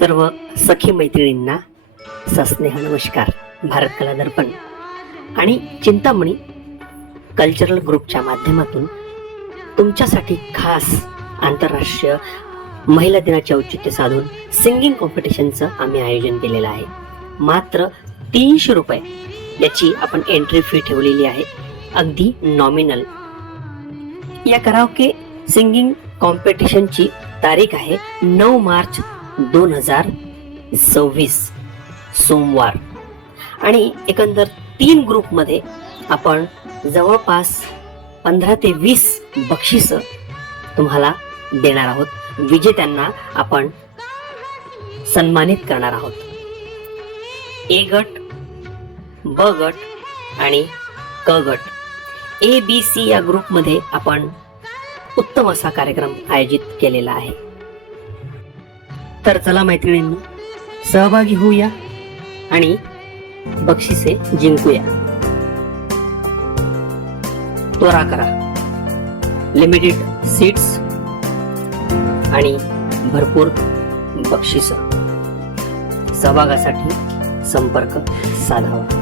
सर्व सखी मैत्रिणींना सस्नेह नमस्कार. भारत कला दर्पण आणि चिंतामणी कल्चरल ग्रुपच्या माध्यमातून तुमच्यासाठी खास आंतरराष्ट्रीय महिला दिनाचे औचित्य साधून सिंगिंग कॉम्पिटिशनचं आम्ही आयोजन केलेलं आहे. मात्र 300 रुपये याची आपण एंट्री फी ठेवलेली आहे, अगदी नॉमिनल. या कराओके सिंगिंग कॉम्पिटिशनची तारीख आहे 9 मार्च 2026 सोमवार आणि एकंदर 3 ग्रुपमध्ये आपण जवळपास 15 ते 20 बक्षिसं तुम्हाला देणार आहोत. विजेत्यांना आपण सन्मानित करणार आहोत. ए गट, ब गट आणि क गट, ABC या ग्रुपमध्ये आपण उत्तम असा कार्यक्रम आयोजित केलेला आहे. तर चला मैत्रिणींनो, सहभागी होऊया आणि बक्षिसे जिंकूया. त्वरा करा, लिमिटेड सीट्स आणि भरपूर बक्षिसं. सहभागासाठी संपर्क साधावा.